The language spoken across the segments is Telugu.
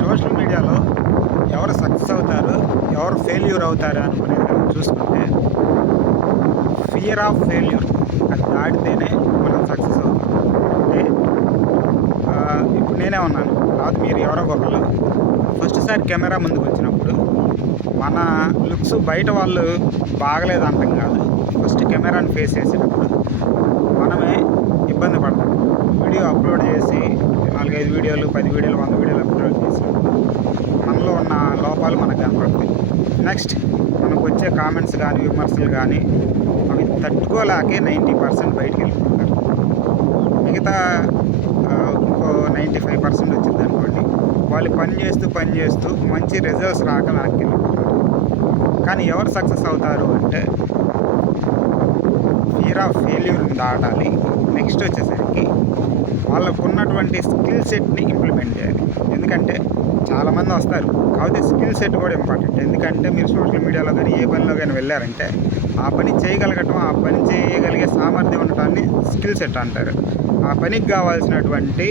సోషల్ మీడియాలో ఎవరు సక్సెస్ అవుతారు, ఎవరు ఫెయిల్యూర్ అవుతారు అనుకునేది మనం చూసుకుంటే ఫియర్ ఆఫ్ ఫెయిల్యూర్ అది దాటితేనే మనం సక్సెస్ అవుతాం. అంటే ఇప్పుడు నేనే ఉన్నాను, కాదు మీరు ఎవరో ఒకళ్ళు ఫస్ట్ సారి కెమెరా ముందుకు వచ్చినప్పుడు మన లుక్స్ బయట వాళ్ళు బాగలేదు అంటాం కాదు, ఫస్ట్ కెమెరాని ఫేస్ చేసేటప్పుడు మనమే ఇబ్బంది పడతాం. వీడియో అప్లోడ్ చేసి 4-5 వీడియోలు, 10 వీడియోలు, 100 వీడియోలు అప్లోడ్ చేసినప్పుడు మనలో ఉన్న లోపాలు మనకు కనపడతాయి. నెక్స్ట్ మనకు వచ్చే కామెంట్స్ కానీ, విమర్శలు కానీ అవి తట్టుకోలేకే 90% బయటికి వెళ్ళిపోతారు. మిగతా ఇంకో 95% వచ్చింది అనుకోండి, వాళ్ళు పని చేస్తూ మంచి రిజల్ట్స్ రాక వెనక్కి వెళ్ళిపోతారు. కానీ ఎవరు సక్సెస్ అవుతారు అంటే ఫియర్ ఆఫ్ ఫెయిల్యూర్ని దాటాలి. నెక్స్ట్ వచ్చేసరికి వాళ్ళకు ఉన్నటువంటి స్కిల్ సెట్ని ఇంప్లిమెంట్ చేయాలి. ఎందుకంటే చాలామంది వస్తారు, కాకపోతే స్కిల్ సెట్ కూడా ఇంపార్టెంట్. ఎందుకంటే మీరు సోషల్ మీడియాలో కానీ ఏ పనిలో కానీ వెళ్ళారంటే ఆ పని చేయగలగటం, ఆ పని చేయగలిగే సామర్థ్యం ఉండటాన్ని స్కిల్ సెట్ అంటారు. ఆ పనికి కావాల్సినటువంటి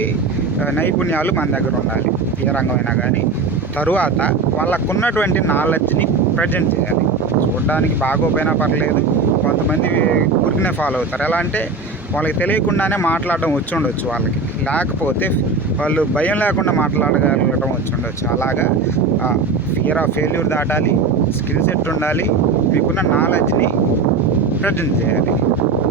నైపుణ్యాలు మన దగ్గర ఉండాలి, ఏ రంగమైనా కానీ. తరువాత వాళ్ళకున్నటువంటి నాలెడ్జ్ని ప్రజెంట్ చేయాలి. చూడడానికి బాగోపోయినా పర్లేదు, కొంతమంది ఊరికనే ఫాలో అవుతారు. ఎలా అంటే వాళ్ళకి తెలియకుండానే మాట్లాడడం వచ్చి ఉండొచ్చు వాళ్ళకి, లేకపోతే వాళ్ళు భయం లేకుండా మాట్లాడగలగడం వచ్చి ఉండొచ్చు. అలాగా ఫియర్ ఆఫ్ ఫెయిల్యూర్ దాటాలి, స్కిల్ సెట్ ఉండాలి, మీకున్న నాలెడ్జ్ని ప్రజెంట్ చేయాలి.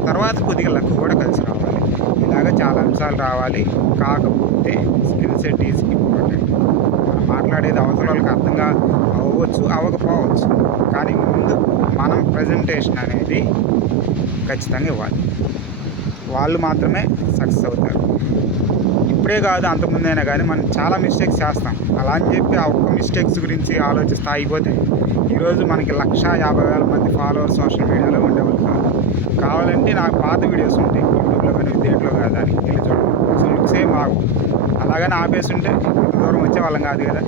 తర్వాత కొద్దిగా లక్ కూడా కలిసి రావాలి. ఇలాగ చాలా అంశాలు రావాలి. కాకపోతే స్కిల్ సెట్ ఈజ్ ఇంపార్టెంట్. మనం మాట్లాడేది అవతల వాళ్ళకి అర్థంగా అవ్వచ్చు, అవ్వకపోవచ్చు, కానీ ముందు మనం ప్రజెంటేషన్ అనేది ఖచ్చితంగా ఇవ్వాలి. వాళ్ళు మాత్రమే సక్సెస్ అవుతారు. ఇప్పుడే కాదు, అంతకుముందైనా కానీ మనం చాలా మిస్టేక్స్ చేస్తాం. అలా అని చెప్పి ఆ ఒక్క మిస్టేక్స్ గురించి ఆలోచిస్తే అయిపోతే ఈరోజు మనకి 150,000 మంది ఫాలోవర్స్ సోషల్ మీడియాలో ఉండేవాళ్ళు కాదు. కావాలంటే నాకు పాత వీడియోస్ ఉంటాయి యూట్యూబ్లో కానీ దేంట్లో కాదు అని వెళ్ళి చూడండి, అసలు సేమ్ ఆగు. అలాగని ఆపేసి ఉంటే ఇంత దూరం వచ్చే వాళ్ళం కాదు కదా.